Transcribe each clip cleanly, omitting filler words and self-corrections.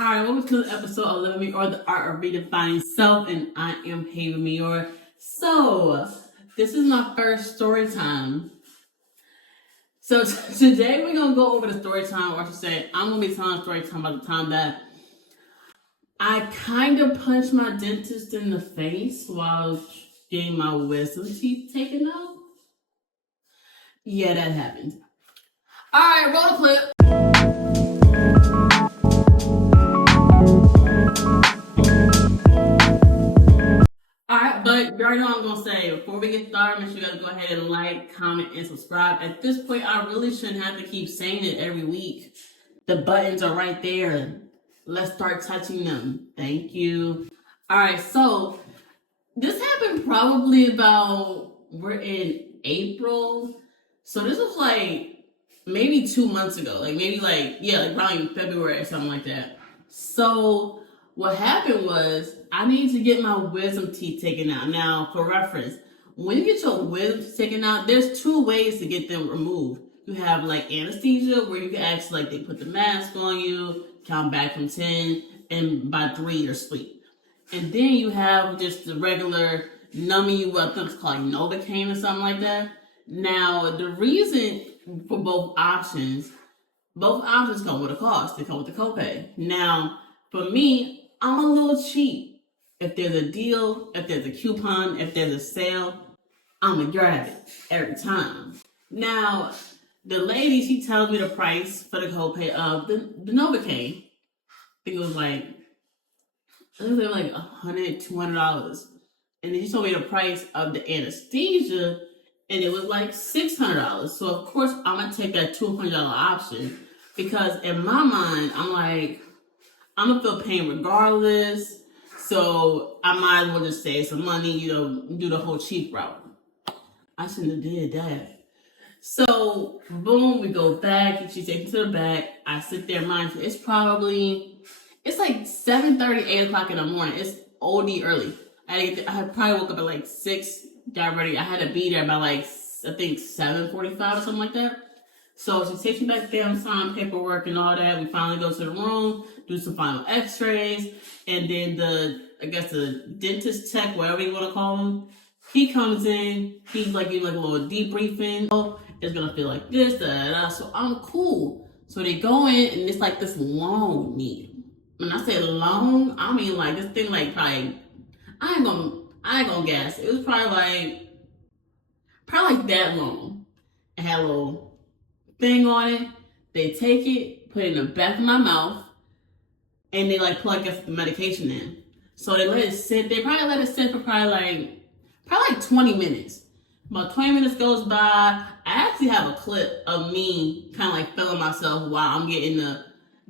Alright, welcome to episode 11 or the art of redefining self, and I am Mior. So, this is my first story time. So, today we're going to go over the story time, or I should say, I'm going to be telling a story time about the time that I kind of punched my dentist in the face while I was getting my wisdom teeth taken out. Yeah, that happened. Alright, roll the clip. But you already know what I'm going to say. Before we get started, make sure you guys go ahead and like, comment, and subscribe. At this point, I really shouldn't have to keep saying it every week. The buttons are right there. Let's start touching them. Thank you. Alright, so this happened probably we're in April. So this was like maybe 2 months ago. Probably February or something like that. So what happened was I needed to get my wisdom teeth taken out. Now, for reference, when you get your wisdom teeth taken out, there's 2 ways to get them removed. You have like anesthesia, where you can actually they put the mask on you, count back from 10, and by 3 you're asleep. And then you have just the regular numbing you up, it's called Novocaine or something like that. Now, the reason for both options come with a cost. They come with a copay. Now, for me, I'm a little cheap. If there's a deal, if there's a coupon, if there's a sale, I'm going to grab it every time. Now, the lady, she tells me the price for the copay of the Novocaine. I think it was like $100, $200. And then she told me the price of the anesthesia, and it was like $600. So, of course, I'm going to take that $200 option because in my mind, I'm like, I'm going to feel pain regardless. So, I might as well just save some money, do the whole cheap route. I shouldn't have did that. So, boom, we go back, and she takes me to the back. I sit there, mindful. It's like 7:30, 8 o'clock in the morning. It's OD early. I had probably woke up at like 6, got ready. I had to be there by I think 7:45 or something like that. So she takes me back there, I'm signing paperwork and all that. We finally go to the room, do some final x-rays, and then the dentist tech, whatever you want to call him, he comes in, he's giving a little debriefing. Oh, it's gonna feel like this, So I'm cool. So they go in, and it's like this long needle. When I say long, I mean this thing probably, I ain't gonna guess. It was probably that long. It had a little thing on it. They take it, put it in the back of my mouth, and they plug the medication in. So they let it sit. They probably let it sit for probably 20 minutes. About 20 minutes goes by. I actually have a clip of me kind of feeling myself while I'm getting the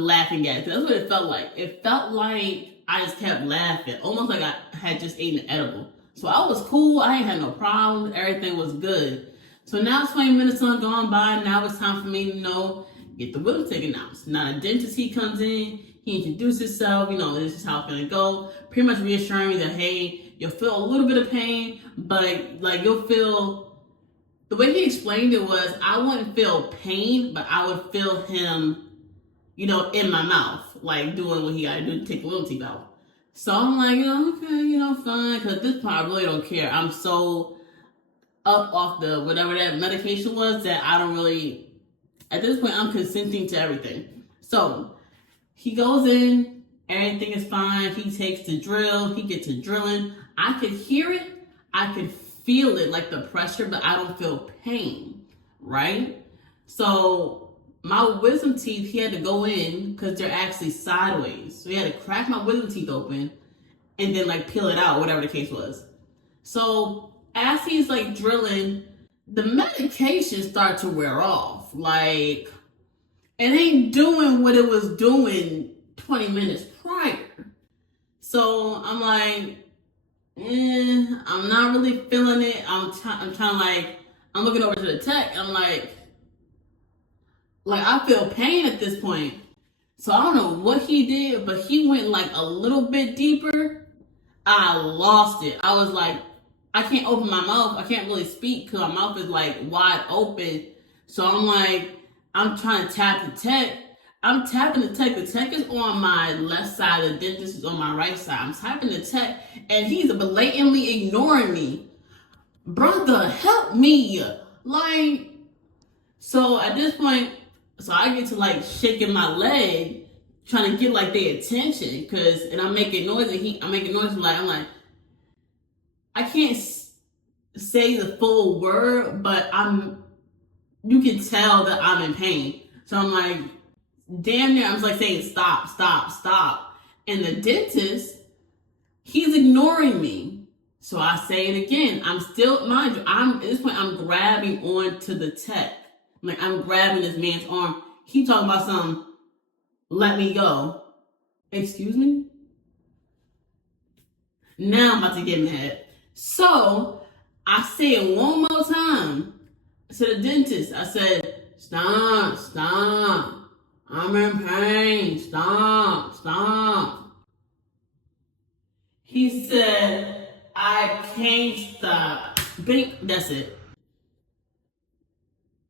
laughing gas. That's what it felt like. It felt like I just kept laughing, almost like I had just eaten an edible. So I was cool. I ain't had no problems. Everything was good. So now 20 minutes are gone by. Now it's time for me to get the wisdom taken out. So now the dentist, he comes in. He introduces himself. This is how it's going to go. Pretty much reassuring me that, hey, you'll feel a little bit of pain, but you'll feel, the way he explained it was I wouldn't feel pain, but I would feel him, in my mouth, doing what he got to do to take the wisdom teeth out. So I'm okay, fine, because at this point I really don't care. I'm so up off the whatever that medication was that I don't really, at this point I'm consenting to everything. So he goes in, everything is fine. He takes the drill, he gets to drilling. I could hear it, I could feel it, the pressure, but I don't feel pain, right? So my wisdom teeth, he had to go in because they're actually sideways. So he had to crack my wisdom teeth open and then peel it out, whatever the case was. So as he's drilling, the medication started to wear off. It ain't doing what it was doing 20 minutes prior. So I'm I'm not really feeling it. I'm I'm looking over to the tech. I'm I feel pain at this point. So I don't know what he did, but he went a little bit deeper. I lost it. I was I can't open my mouth. I can't really speak because my mouth is wide open. So I'm trying to tap the tech. I'm tapping the tech. The tech is on my left side. The dentist is on my right side. I'm tapping the tech, and he's blatantly ignoring me. Brother, help me! Like, so at this point, so I get to like shaking my leg, trying to get like their attention, and I'm making noise, and I'm making noise like I'm like, I can't say the full word, but you can tell that I'm in pain. So I'm like, damn near, I'm like saying stop, stop, stop. And the dentist, he's ignoring me. So I say it again. I'm still, mind you, at this point, I'm grabbing onto the tech. Like, I'm grabbing this man's arm. He talking about something, let me go. Excuse me? Now I'm about to get mad. So I say it one more time to the dentist. I said, stop, stop. I'm in pain. Stop, stop. He said, I can't stop. Bink, that's it.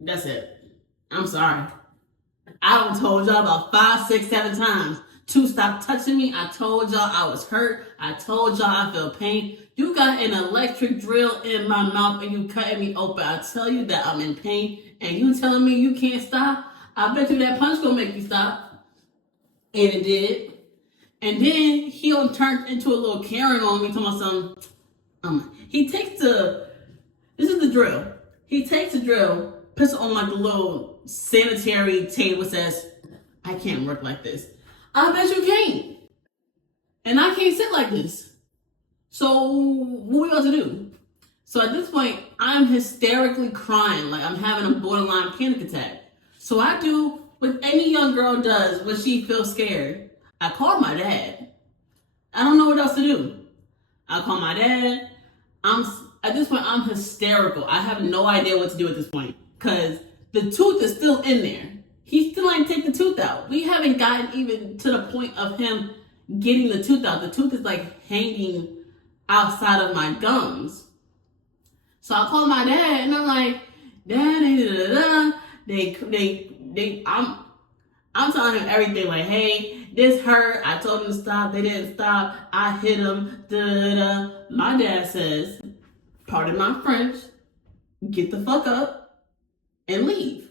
That's it. I'm sorry. I done told y'all about 5, 6, 7 times to stop touching me. I told y'all I was hurt. I told y'all I feel pain. You got an electric drill in my mouth and you cutting me open. I tell you that I'm in pain and you telling me you can't stop? I bet you that punch gonna make you stop. And it did. And then he turned into a little Karen on me, talking about something. He takes this is the drill. He takes the drill, puts it on like the little sanitary table, says, I can't work like this. I bet you can't. And I can't sit like this. So what we about to do? So at this point, I'm hysterically crying, like I'm having a borderline panic attack. So I do what any young girl does when she feels scared. I call my dad. I don't know what else to do. I call my dad. At this point, I'm hysterical. I have no idea what to do at this point because the tooth is still in there. He still ain't take the tooth out. We haven't gotten even to the point of him getting the tooth out. The tooth is like hanging outside of my gums. So I call my dad and I'm like, Dad, I'm telling him everything like, hey, this hurt. I told them to stop. They didn't stop. I hit them. My dad says, pardon my French, get the fuck up and leave.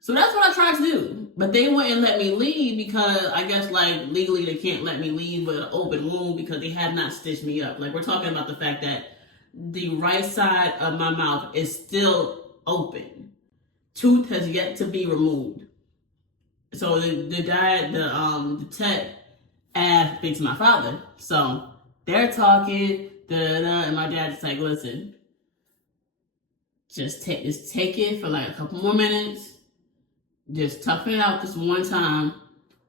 So that's what I tried to do. But they wouldn't let me leave because I guess like legally they can't let me leave with an open wound because they have not stitched me up. Like we're talking about the fact that the right side of my mouth is still open. Tooth has yet to be removed. So the tech asked me to my father. So they're talking, and my dad's like, listen, just take it for like a couple more minutes. Just toughen it out this one time.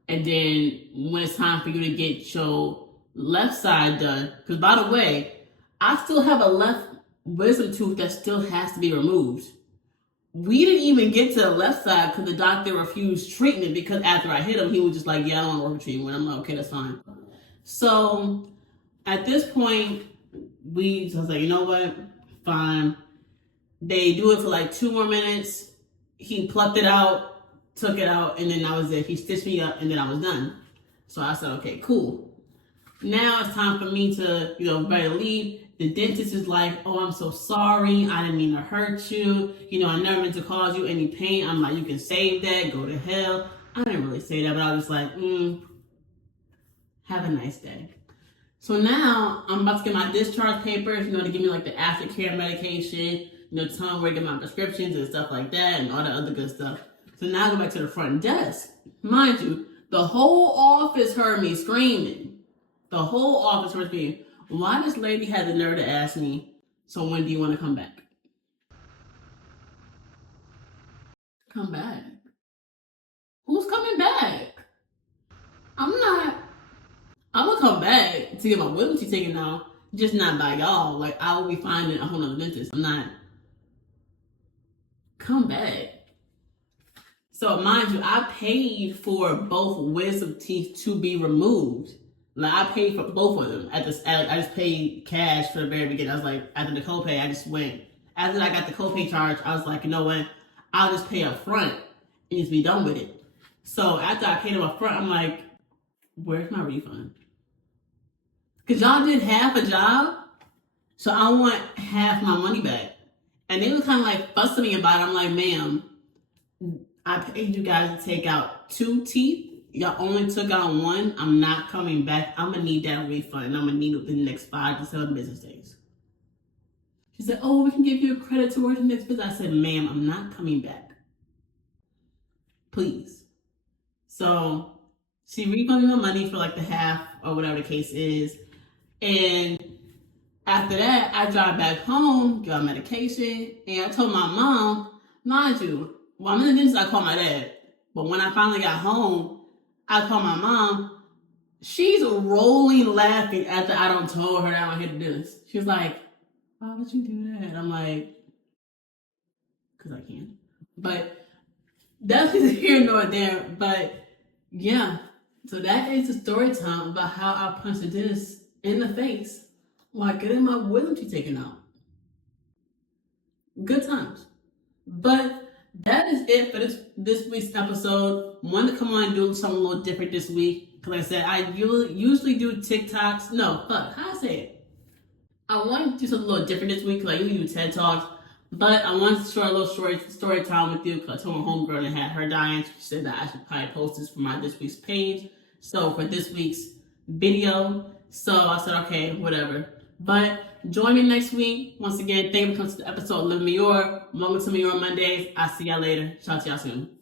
And then when it's time for you to get your left side done, because by the way, I still have a left wisdom tooth that still has to be removed. We didn't even get to the left side because the doctor refused treatment because after I hit him, he was just like, yeah, I don't want to work with treatment. I'm like, okay, that's fine. So at this point, I was like, you know what? Fine. They do it for like 2 more minutes. He plucked it out, took it out, and then I was there. He stitched me up, and then I was done. So I said, okay, cool. Now it's time for me to, ready to leave. The dentist is like, oh, I'm so sorry. I didn't mean to hurt you. I never meant to cause you any pain. I'm like, you can save that. Go to hell. I didn't really say that, but I was like, have a nice day. So now I'm about to get my discharge papers, to give me like the aftercare medication, tell me where to get my prescriptions and stuff like that and all that other good stuff. So now I go back to the front desk. Mind you, the whole office heard me screaming. The whole office heard me. Why this lady had the nerve to ask me, so when do you want to come back? Come back? Who's coming back? I'm not. I'm going to come back to get my wisdom teeth taken out, just not by y'all. Like, I will be finding a whole nother dentist. I'm not. Come back. So, mind you, I paid for both wisdom teeth to be removed. Like, I paid for both of them. I just paid cash for the very beginning. I was like, after the copay, I just went. After I got the copay charge, I was like, you know what? I'll just pay up front and just be done with it. So after I paid them up front, I'm like, where's my refund? Because y'all did half a job, so I want half my money back. And they were kind of like fussing me about it. I'm like, ma'am, I paid you guys to take out 2 teeth. Y'all only took out 1. I'm not coming back. I'm going to need that refund. And I'm going to need it within the next 5 to 7 business days. She said, oh, we can give you a credit towards the next business. I said, ma'am, I'm not coming back. Please. So she refunded me my money for like the half or whatever the case is. And after that, I drive back home, get on medication, and I told my mom, mind you, well, I'm in the dentist, I called my dad. But when I finally got home, I called my mom. She's rolling laughing after I don't told her that I hit the dentist. She's like, why would you do that? I'm like, because I can. But that's neither here nor there. But yeah, so that is the story time about how I punched the dentist in the face while getting my wisdom teeth taken out. Good times. But that is it for this week's episode. Wanted to come on and do something a little different this week. Because like I said, I usually do TikToks. No, how I say it? I wanted to do something a little different this week because I usually do TED Talks. But I wanted to share a little story time with you because I told my homegirl and had her dying. She said that I should probably post this for my this week's page. So for this week's video. So I said, okay, whatever. But join me next week. Once again, thank you for coming to the episode of Mior. Welcome to Mior Mondays. I'll see y'all later. Shout out to y'all soon.